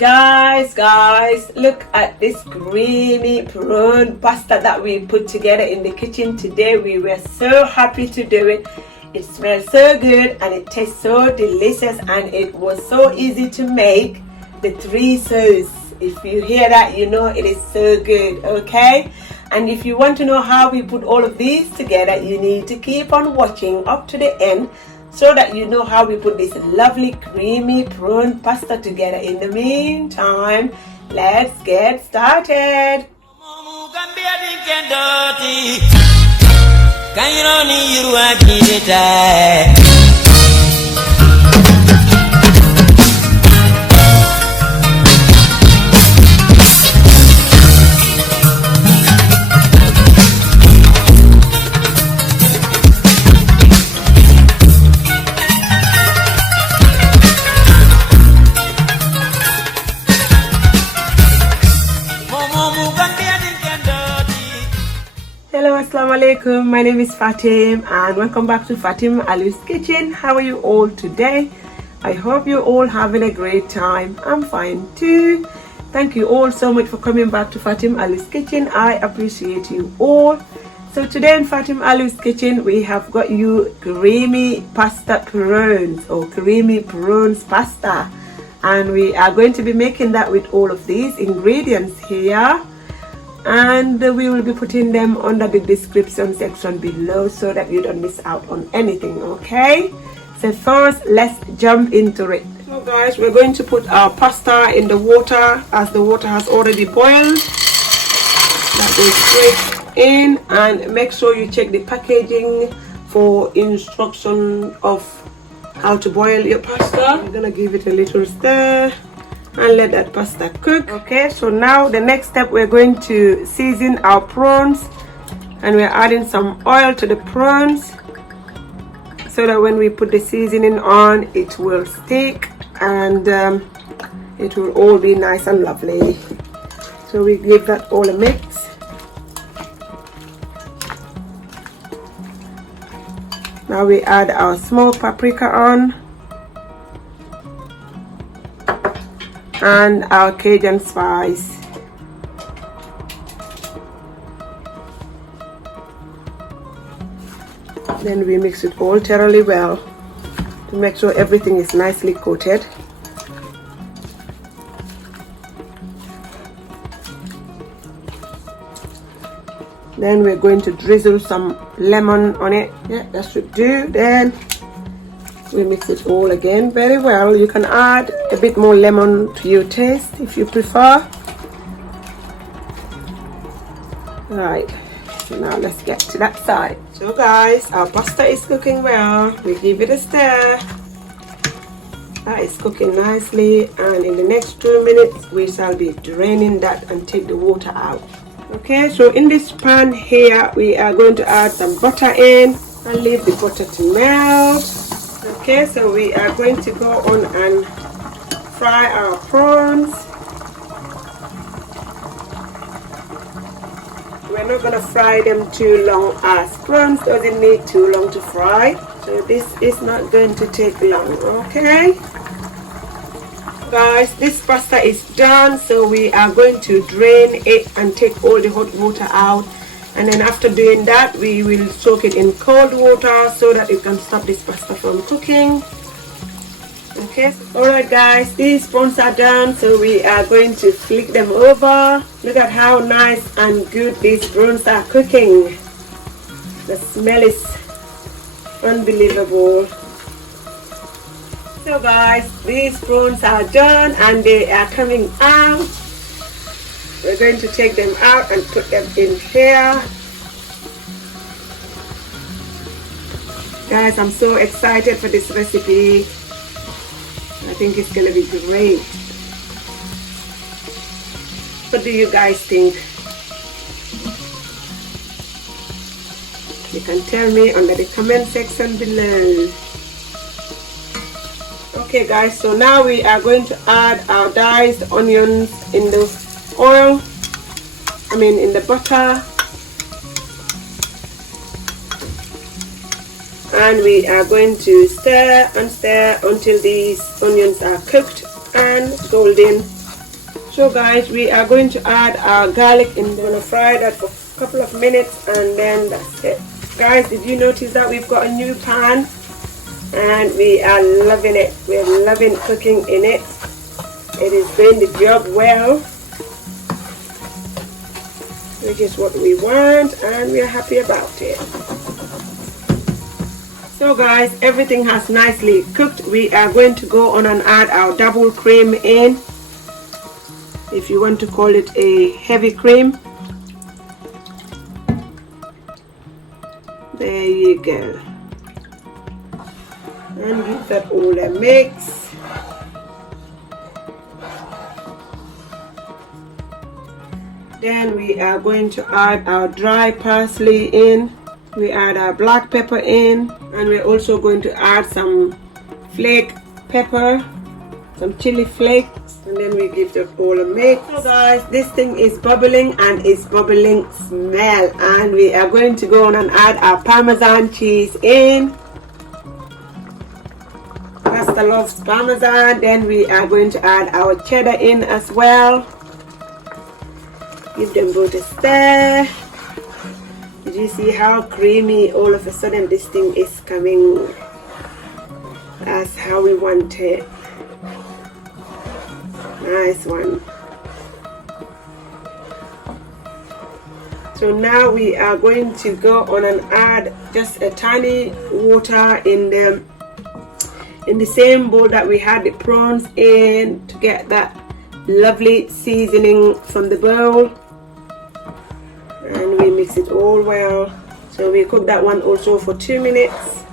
Guys, look at this creamy prawn pasta that we put together in the kitchen today. We were so happy to do it. It smells so good and it tastes so delicious, and it was so easy to make. The three sauce, if you hear that, you know it is so good. Okay, and if you want to know how we put all of these together, you need to keep on watching up to the end, so that you know how we put this lovely creamy prawn pasta together. In the meantime, let's get started. Hello, assalamu alaikum. My name is Fatim and welcome back to Fatim Alu's Kitchen. How are you all today? I hope you're all having a great time. I'm fine too. Thank you all so much for coming back to Fatim Alu's Kitchen. I appreciate you all. So today in Fatim Alu's Kitchen, we have got you creamy pasta prawns, or creamy prawns pasta. And we are going to be making that with all of these ingredients here. And we will be putting them under the description section below so that you don't miss out on anything. Okay, so first let's jump into it. So guys, we're going to put our pasta in the water, as the water has already boiled. That goes straight in, and make sure you check the packaging for instruction of how to boil your pasta. You're gonna give it a little stir and let that pasta cook. Okay, so now the next step, we're going to season our prawns, and we're adding some oil to the prawns so that when we put the seasoning on, it will stick and it will all be nice and lovely. So we give that all a mix. Now we add our smoked paprika on and our Cajun spice. Then we mix it all thoroughly well to make sure everything is nicely coated. Then we're going to drizzle some lemon on it. Yeah, that should do. Then we mix it all again very well. You can add a bit more lemon to your taste if you prefer. Right, so now let's get to that side. So guys, our pasta is cooking well. We give it a stir. That is cooking nicely, and in the next 2 minutes we shall be draining that and take the water out. Okay, so in this pan here we are going to add some butter in and leave the butter to melt. Okay, so we are going to go on and fry our prawns. We're not going to fry them too long, as prawns doesn't need too long to fry. So this is not going to take long. Okay guys, this pasta is done, so we are going to drain it and take all the hot water out. And then after doing that, we will soak it in cold water so that it can stop this pasta from cooking. Okay, alright guys, these prawns are done, so we are going to flick them over. Look at how nice and good these prawns are cooking. The smell is unbelievable. So guys, these prawns are done and they are coming out. We're going to take them out and put them in here. Guys, I'm so excited for this recipe. I think it's going to be great. What do you guys think? You can tell me under the comment section below. Okay guys, so now we are going to add our diced onions in the oil, in the butter, and we are going to stir and stir until these onions are cooked and golden So guys, we are going to add our garlic and we're going to fry that for a couple of minutes and then that's it. Guys, did you notice that we've got a new pan and we are loving it. We're loving cooking in it. It is doing the job well, which is what we want, and we are happy about it. So guys, everything has nicely cooked. We are going to go on and add our double cream in, if you want to call it a heavy cream. There you go. And give that all a mix. Then we are going to add our dry parsley in. We add our black pepper in, and we're also going to add some flake pepper, some chili flakes, and then we give that all a mix. So guys, this thing is bubbling and it's bubbling smell, and we are going to go on and add our Parmesan cheese in. Pasta loves Parmesan. Then we are going to add our cheddar in as well. Give them both a stir. Did you see how creamy all of a sudden this thing is coming? That's how we want it. Nice one. So now we are going to go on and add just a tiny water in the same bowl that we had the prawns in, to get that lovely seasoning from the bowl, and we mix it all well. So we cook that one also for 2 minutes.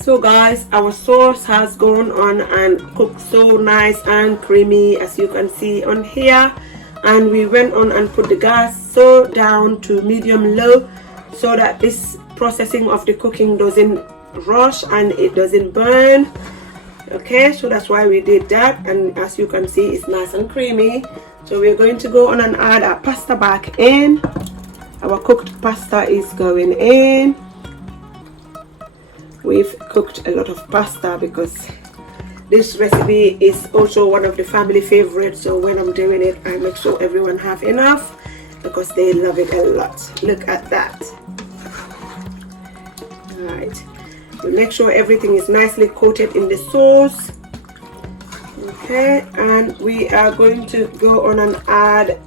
So guys, our sauce has gone on and cooked so nice and creamy, as you can see on here, and we went on and put the gas so down to medium low so that this processing of the cooking doesn't rush and it doesn't burn. Okay, so that's why we did that, and as you can see, it's nice and creamy. So we're going to go on and add our pasta back in. Our cooked pasta is going in. We've cooked a lot of pasta because this recipe is also one of the family favorites, so when I'm doing it, I make sure everyone have enough because they love it a lot. Look at that. Alright, we make sure everything is nicely coated in the sauce. Okay, and we are going to go on and add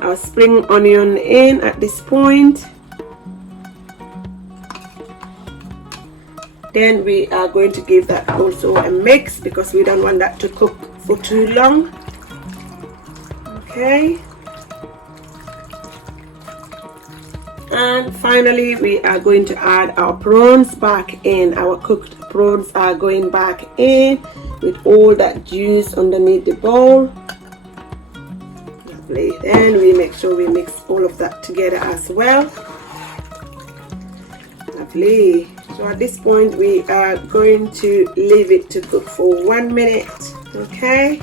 our spring onion in at this point. Then we are going to give that also a mix because we don't want that to cook for too long. Okay. And finally, we are going to add our prawns back in. Our cooked prawns are going back in with all that juice underneath the bowl. Lovely. Then we make sure we mix all of that together as well. Lovely. So at this point, we are going to leave it to cook for 1 minute. Okay.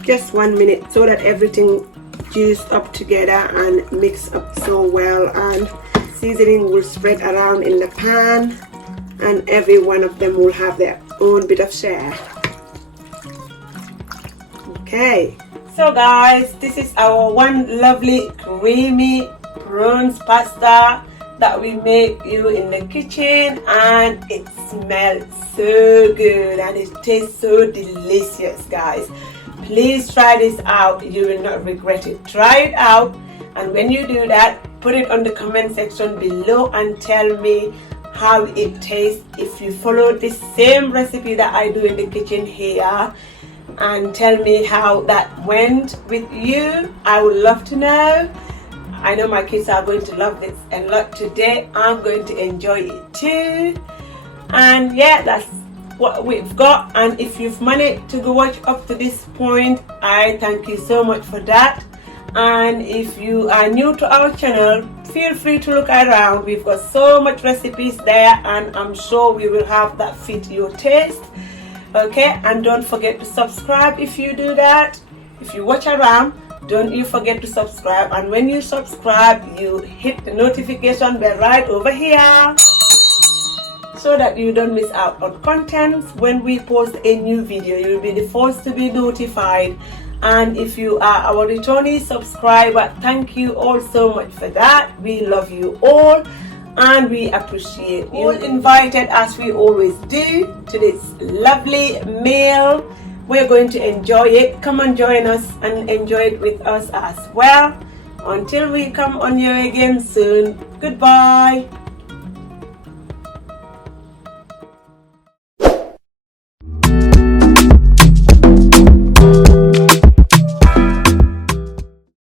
Just 1 minute so that everything juiced up together and mix up so well, and seasoning will spread around in the pan and every one of them will have their own bit of share. Okay, so guys, this is our one lovely creamy prawns pasta that we make you in the kitchen, and it smells so good and it tastes so delicious. Guys, please try this out. You will not regret it. Try it out, and when you do that, put it on the comment section below and tell me how it tastes. If you follow this same recipe that I do in the kitchen here, and tell me how that went with you. I would love to know. I know my kids are going to love this a lot today. I'm going to enjoy it too. And yeah, that's what we've got. And if you've managed to go watch up to this point, I thank you so much for that. And if you are new to our channel, feel free to look around. We've got so much recipes there, and I'm sure we will have that fit your taste. Okay, and don't forget to subscribe if you do that. If you watch around, don't you forget to subscribe, and when you subscribe, you hit the notification bell right over here so that you don't miss out on contents. When we post a new video, you'll be the first to be notified. And if you are our returning subscriber, thank you all so much for that. We love you all and we appreciate you. All invited, as we always do, to this lovely meal. We're going to enjoy it. Come and join us and enjoy it with us as well. Until we come on you again soon. Goodbye.